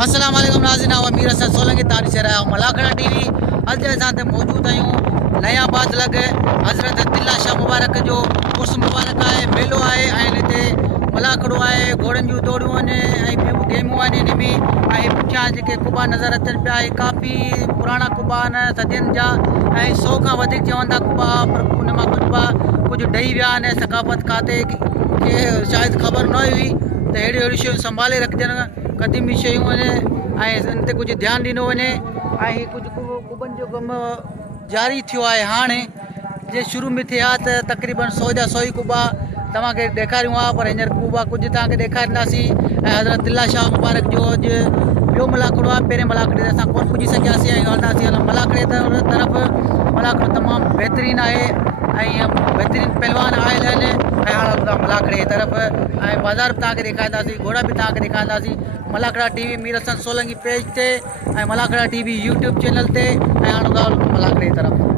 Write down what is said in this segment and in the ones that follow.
अस्सलाम वालेकुम नाज़रीन, मीर हसन सोलंकी तारीख़ से रहा मलाखड़ा टीवी। अज असां मौजूद आहियूं नया बात लग हज़रत दिल्ला शाह मुबारक जो उर्स मुबारक है, मेलो है। हिते मलाखड़ो है, घोड़न जूं दौड़ियूं आहिनि ऐं ॿियूं गेमूं आहिनि हिन में। पुठियां जेके कुबा नज़र अचनि पिया, काफ़ी पुराणा कुबा आहिनि सदियुनि जा ऐं 100 खां वधीक चवंदा कुबा, पर उन मां कुझु ॾेई विया आहिनि। सकाफ़त खाते खे शायदि ख़बर न हुई त अहिड़ियूं अहिड़ियूं शयूं संभाले रखजनि, क़दीमी शयूं आहिनि ऐं इन ते कुझु ध्यानु ॾिनो वञे। ऐं कुझु कुबनि जो कमु जारी थियो आहे हाणे, जे शुरू में थिया त तक़रीबन 100 जा 100 ई कुबा तव्हांखे ॾेखारियूं आहे, पर हींअर कुबा कुझु तव्हांखे ॾेखारींदासीं। ऐं हज़रत दिल्ला शाह मुबारक जो अॼु ॿियो मलाखड़ो आहे। पहिरें मलाखड़े ते असां कोन पुॼी सघियासीं ऐं हलंदासीं मलाखड़े तरफ़। मलाखड़ो तमामु बहितरीनु आहे ऐं बहितरीनु पहलवान आयल आहिनि। ऐं हाणे मलाखड़े जी तरफ़ ऐं बाज़ार बि तव्हांखे ॾेखारींदासीं, घोड़ा बि तव्हांखे ॾेखारींदासीं। मलाखड़ा टीवी मीर हसन सोलंकी पेज ते ऐं मलाखड़ा टीवी यूट्यूब चैनल ते। ऐं हाणे मलाखड़े जी तरफ़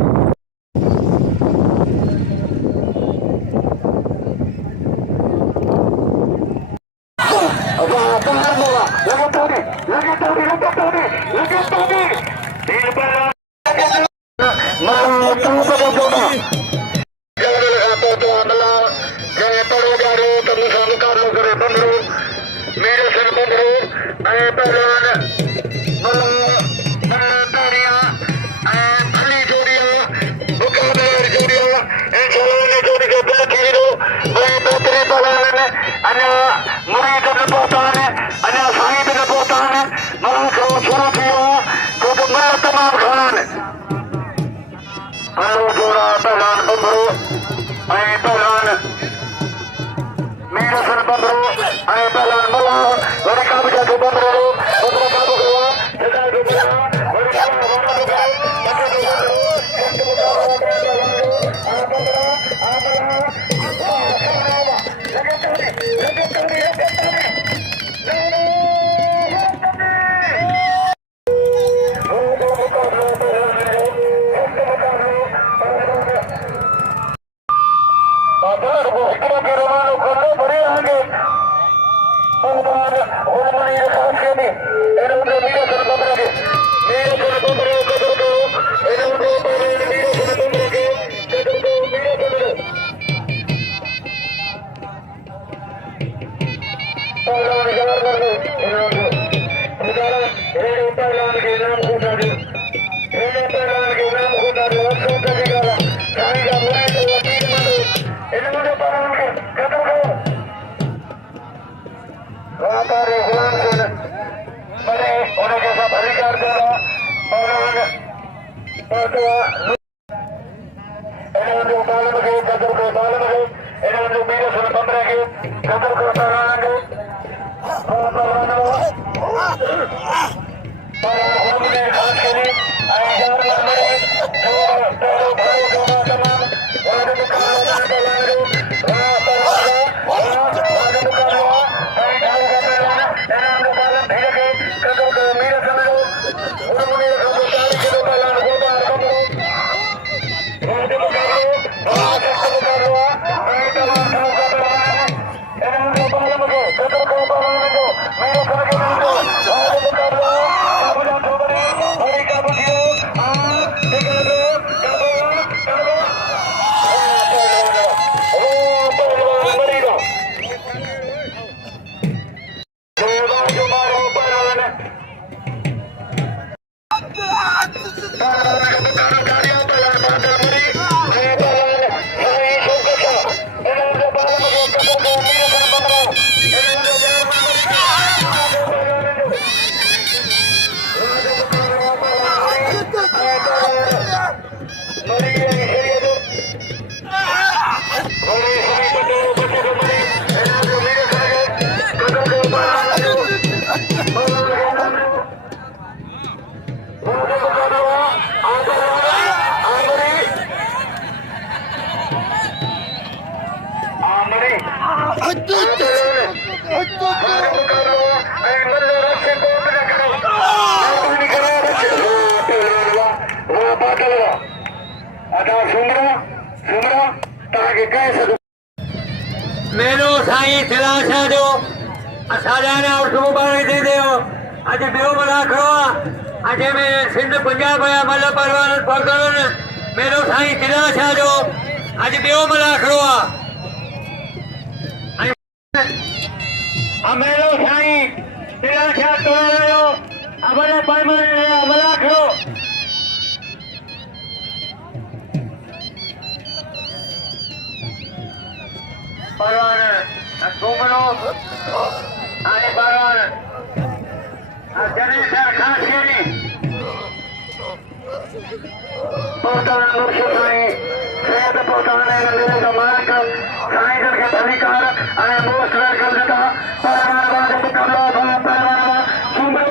मेलो साईं थिलाशा जो असांजा उर्स मुबारक थी थियो આજે બેઓ મલાખડો આજે મે સિંધ પંજાબ આયા મલ્લ પરવાન ભગવાન મેરો સાईं तिलाशा जो आज बेओ मलाखड़ो मेरो साईं तिलाशा तोड़ो अमरे परमाने मलाखड़ो परवान घूमनो आने परवान जने सर खास केनी पोताना मुर्शिद साईं सैयद पोताने नंदे का मालिक साईं जन के अधिकार अने मोस्ट वेलकम देता परवान वादे मुकबला भला परवान सुमर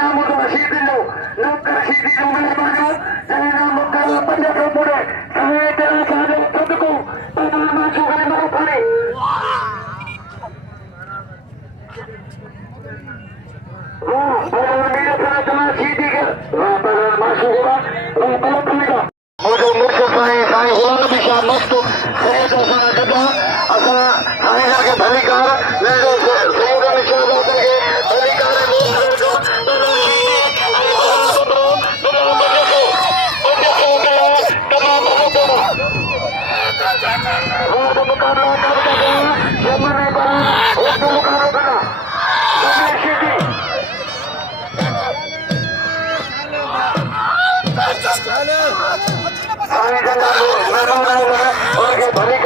नाम को रशीद लो लोक रशीद जो मेरे बाजू जने नाम मुकबला पंजे को मुड़े साईं तेरा सादे खुद को परवान माचू करे मरो पानी वो मेरे साथ चला सीधी के परवान माचू होगा मुझे मुर्शिद साईं साईं गुलाम नबी शाह मस्त सैयद असा गदा असा साईं के भलीकार ले जो सैयद निशान होकर के भलीकार मोहर को तमाम वो मुकाबला करता है यमन पर वो मुकाबला करा उनके भलीकार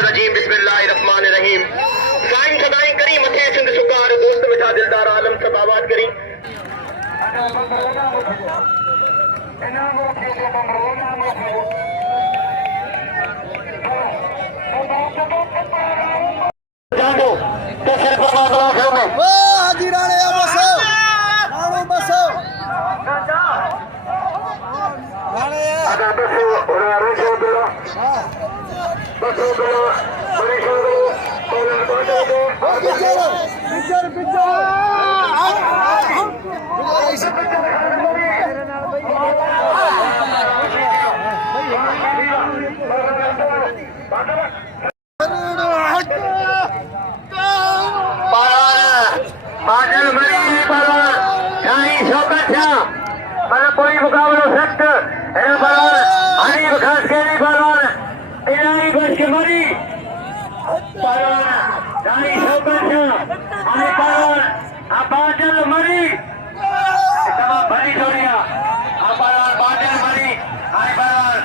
रजीम बिस्मिल्लाहिर्रहमानिर्रहीम साईं सदाई करी मथे सिंध सुकार दोस्त मिठा दिलदार आलम सब आबाद करी कोई मुकाबलो सख्त हनीफ खास केली पहलवान इलाही बच के मरी पहलवान दाई शौकत हनी पहलवान बादल मरी तमाम भरी छोड़िया पहलवान बादल मरी हनी पहलवान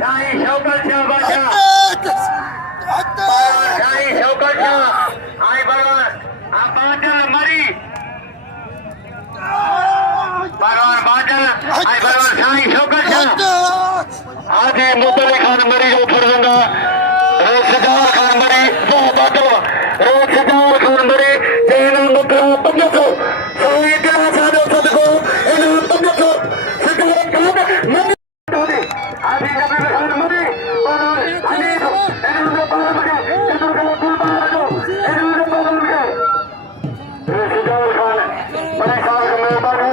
दाई शौकत बादशाह पहलवान दाई शौकत हनी पहलवान बादल मरी पहलवान बादल आई पहलवान साईं शौकत आज मुतली खान मरी जो फरजंदा रोज़गार खान मरी वो बादल रोज़गार खान मरी जेना मुतला पंजो साईं तेरा सादो सदको इन पंजो सरकार खान मरी आज जब खान मरी आणि इन्होंने पालन के इन्होंने कुल मारो इन्होंने पालन के रोज़गार खान बड़े साल का मेहमान